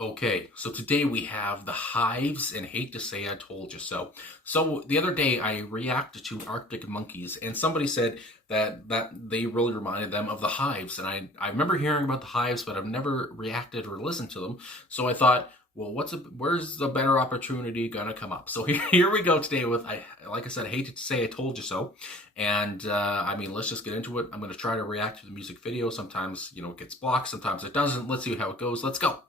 Okay, so today we have the Hives and Hate to Say I Told You So. So the other day I reacted to Arctic Monkeys and somebody said that they really reminded them of the Hives. And I remember hearing about the Hives, but I've never reacted or listened to them. So I thought, well, where's the better opportunity gonna come up? So here we go today with, like I said, I hate to say I told you so. And I mean, let's just get into it. I'm gonna try to react to the music video. Sometimes, it gets blocked, sometimes it doesn't. Let's see how it goes. Let's go.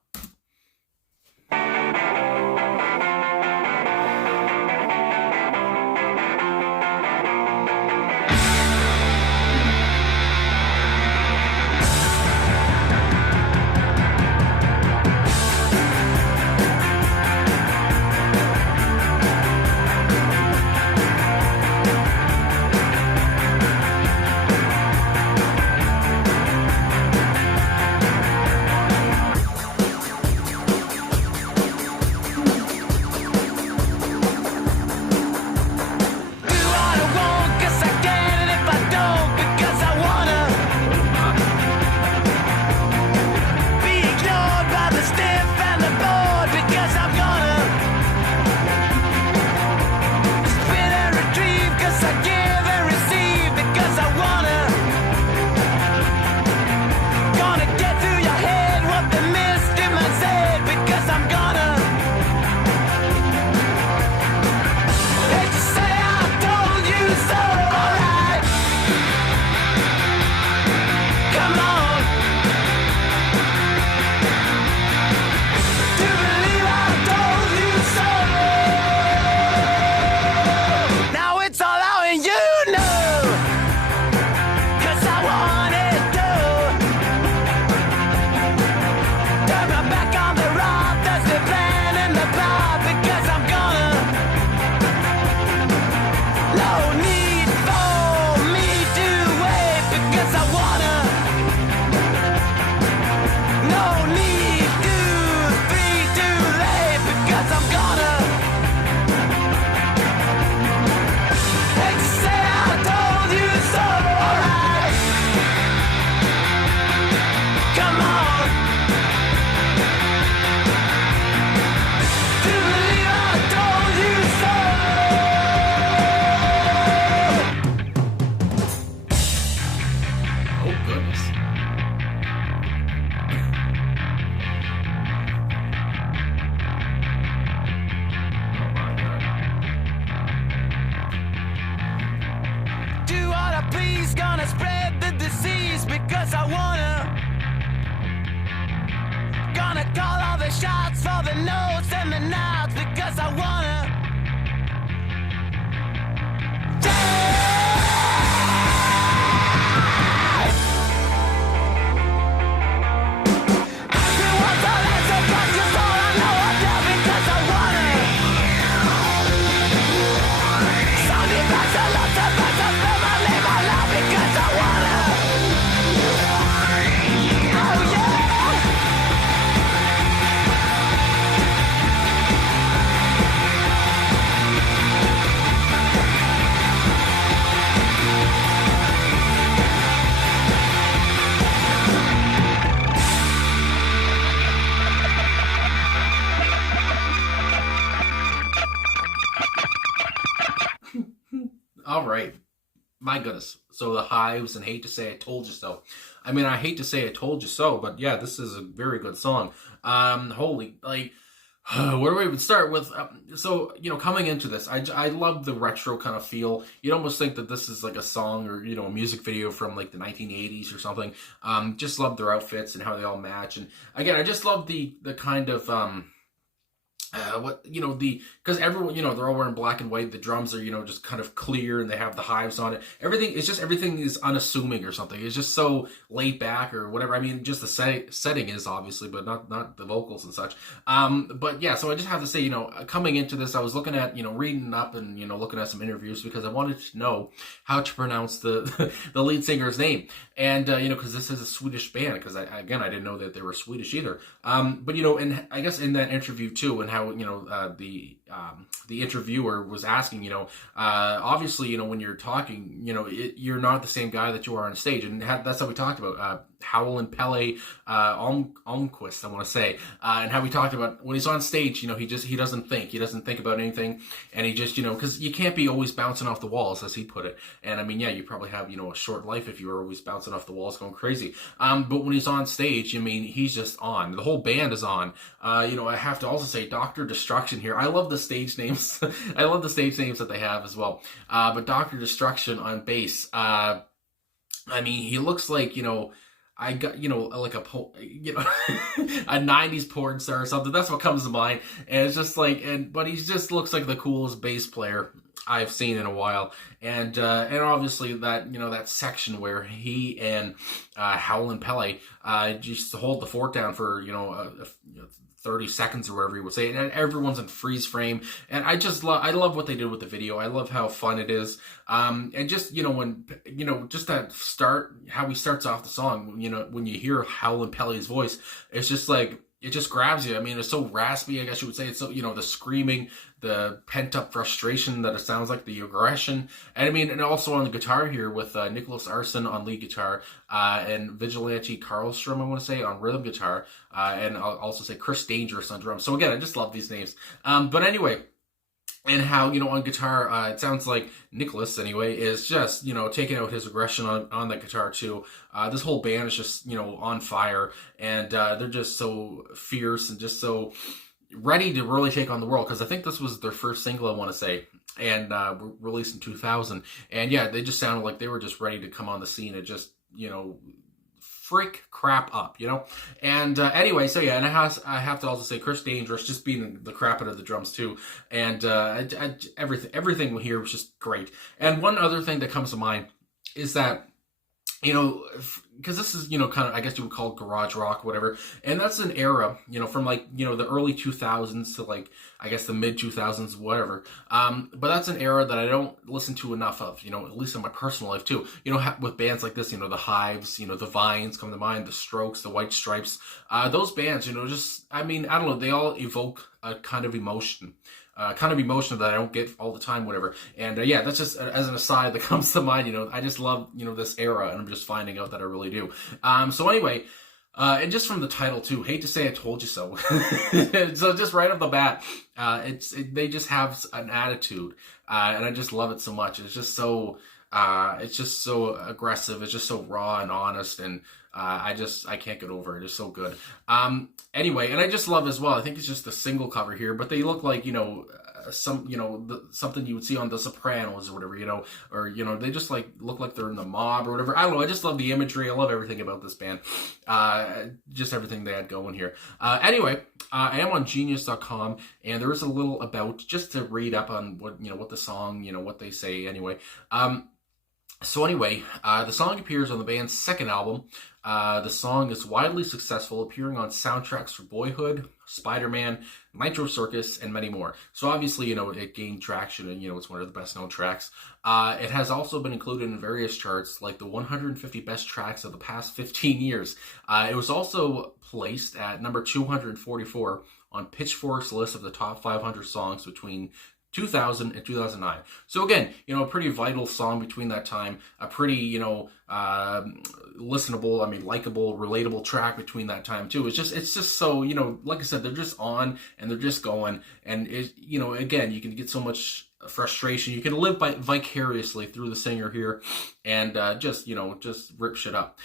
Please gonna spread the disease because I gonna call all the shots for the notes and the nods because I wanna All right. My goodness. So the Hives and Hate to Say I Told You So. I mean, I hate to say I told you so, but yeah, this is a very good song. Holy, like, where do we even start with? Coming into this, I love the retro kind of feel. You'd almost think that this is like a song or, a music video from like the 1980s or something. Just love their outfits and how they all match. And again, I just love the kind of, because everyone, they're all wearing black and white. The drums are, just kind of clear and they have the hives on it. Everything is unassuming or something. It's just so laid back or whatever. I mean, just the setting is obviously, but not the vocals and such. But yeah, so I just have to say, coming into this, I was looking at, reading up and, looking at some interviews because I wanted to know how to pronounce the lead singer's name. And, because this is a Swedish band, because I didn't know that they were Swedish either. But, and I guess in that interview too, and how, the interviewer was asking, obviously, when you're talking, you're not the same guy that you are on stage. And that's how we talked about, Howlin Pelle Almquist, I want to say, and how we talked about when he's on stage, he doesn't think about anything, and he just, because you can't be always bouncing off the walls, as he put it. And I mean, yeah, you probably have, a short life if you were always bouncing off the walls going crazy. But when he's on stage, I mean, he's just on. The whole band is on. I have to also say Dr. Destruction here. I love the stage names. I love the stage names that they have as well. But Dr. Destruction on bass, I mean, he looks like, I got, like a 90s porn star or something. That's what comes to mind. And it's just like, but he just looks like the coolest bass player I've seen in a while. And obviously that, that section where he and Howlin Pelle just hold the fort down for, 30 seconds or whatever you would say, and everyone's in freeze frame, and I love what they did with the video. I love how fun it is, and just when just that start, how he starts off the song, when you hear Howlin Pelle's voice, it's just like, it just grabs you. I mean, it's so raspy, I guess you would say. It's so, the screaming, the pent-up frustration that it sounds like, the aggression. And I mean, and also on the guitar here with Nicholas Arson on lead guitar, and Vigilante Karlstrom, I want to say, on rhythm guitar, and I'll also say Chris Dangerous on drums. So again, I just love these names. But anyway, and how, on guitar, it sounds like Nicholas, anyway, is just, taking out his aggression on that guitar, too. This whole band is just, on fire, and they're just so fierce and just so ready to really take on the world, because I think this was their first single, I want to say, and released in 2000. And yeah, they just sounded like they were just ready to come on the scene and just, freak crap up, And anyway, so yeah, and I have to also say Chris Dangerous just beating the crap out of the drums too, and everything here was just great. And one other thing that comes to mind is that, because this is, kind of, I guess you would call it garage rock, whatever. And that's an era, from like, the early 2000s to like, I guess the mid 2000s, whatever. But that's an era that I don't listen to enough of, at least in my personal life too. With bands like this, the Hives, the Vines come to mind, the Strokes, the White Stripes, those bands, just, I mean, I don't know, they all evoke a kind of emotion. That I don't get all the time, whatever. And yeah, that's just as an aside that comes to mind. I just love, this era, and I'm just finding out that I really do. So anyway, and just from the title too, hate to say I told you so. So just right off the bat, they just have an attitude, and I just love it so much. It's just so aggressive. It's just so raw and honest, and I can't get over it. It's so good. Anyway, and I just love as well, I think it's just the single cover here, but they look like, something you would see on The Sopranos or whatever, or, they just like look like they're in the mob or whatever. I don't know. I just love the imagery. I love everything about this band. Just everything they had going here. Anyway, I am on genius.com, and there is a little about, just to read up on what the song, what they say anyway. So anyway, the song appears on the band's second album. The song is widely successful, appearing on soundtracks for Boyhood, Spider-Man, Nitro Circus, and many more. So obviously, it gained traction, and, it's one of the best-known tracks. It has also been included in various charts, like the 150 best tracks of the past 15 years. It was also placed at number 244 on Pitchfork's list of the top 500 songs between 2000 and 2009. So again, a pretty vital song between that time, a pretty, listenable, I mean, likable, relatable track between that time too. It's just so, like I said, they're just on and they're just going, and it, again, you can get so much frustration. You can live vicariously through the singer here, and just rip shit up.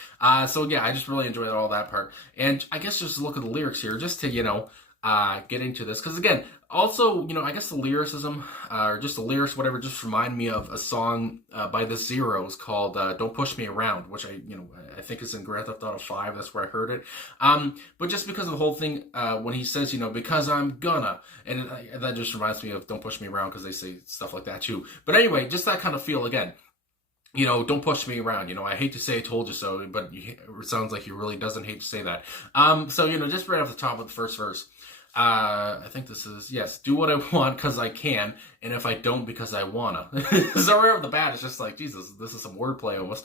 So yeah, I just really enjoyed all that part. And I guess just look at the lyrics here, just to, get into this, because again, also, I guess the lyricism, or just the lyrics, whatever, just remind me of a song by the Zeros called Don't Push Me Around, which I think is in Grand Theft Auto 5, that's where I heard it. But just because of the whole thing, when he says, because I'm gonna, and that just reminds me of Don't Push Me Around, because they say stuff like that too. But anyway, just that kind of feel again. Don't push me around. I hate to say I told you so, but it sounds like he really doesn't hate to say that. So, just right off the top of the first verse, I think this is, yes, do what I want because I can, and if I don't, because I wanna. So right off the bat, it's just like, Jesus, this is some wordplay almost.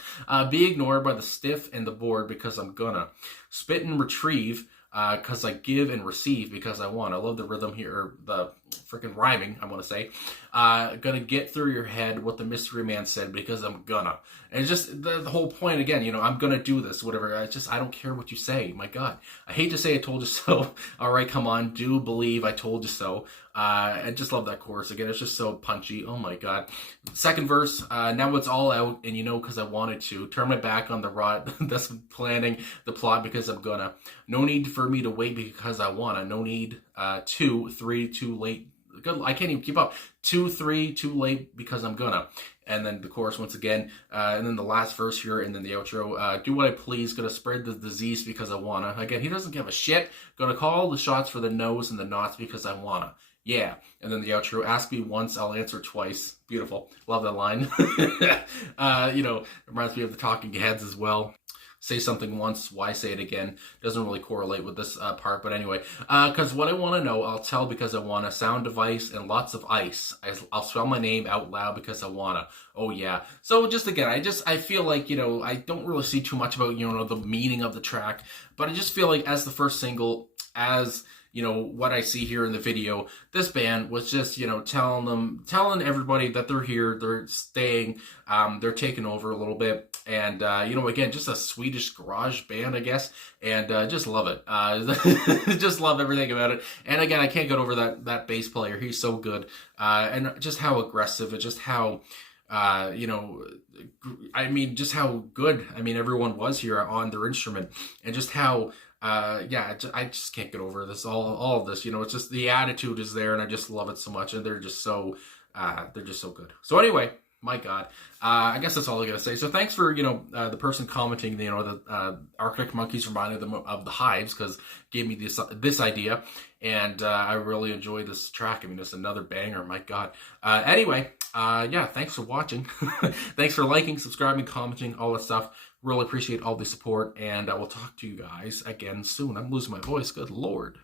Be ignored by the stiff and the bored because I'm gonna. Spit and retrieve, because I give and receive because I want. I love the rhythm here, or freaking rhyming, I want to say, gonna get through your head what the mystery man said because I'm gonna. And it's just the whole point again, I'm gonna do this, whatever. I don't care what you say. My God, I hate to say I told you so. All right, come on, do believe I told you so. I just love that chorus again. It's just so punchy. Oh my God. Second verse. Now it's all out, and because I wanted to turn my back on the rot. That's planning the plot because I'm gonna. No need for me to wait because I wanna. No need 2, 3, too late. Good, I can't even keep up. 2, 3, too late because I'm gonna. And then the chorus once again, and then the last verse here, and then the outro. Do what I please, gonna spread the disease because I wanna. Again, he doesn't give a shit. Gonna call the shots for the no's and the nots because I wanna. Yeah. And then the outro, ask me once, I'll answer twice. Beautiful. Love that line. Reminds me of the Talking Heads as well. Say something once, why say it again? Doesn't really correlate with this part, but anyway. Because what I want to know, I'll tell because I want a sound device and lots of ice. I'll spell my name out loud because I want to. Oh, yeah. So just again, I feel like, I don't really see too much about, the meaning of the track. But I just feel like as the first single, as what I see here in the video, this band was just, telling everybody that they're here, they're staying, they're taking over a little bit. And, again, just a Swedish garage band, I guess. And just love it. Just love everything about it. And again, I can't get over that bass player. He's so good. And just how aggressive and just how, just how good, everyone was here on their instrument. And just how, I just can't get over this. All of this, it's just the attitude is there, and I just love it so much. And they're just so good. So anyway, my God, I guess that's all I gotta say. So thanks for the person commenting, the Arctic Monkeys reminded them of the Hives because gave me this idea, and I really enjoy this track. It's another banger. My God. Anyway, thanks for watching. Thanks for liking, subscribing, commenting, all that stuff. Really appreciate all the support, and I will talk to you guys again soon. I'm losing my voice. Good Lord.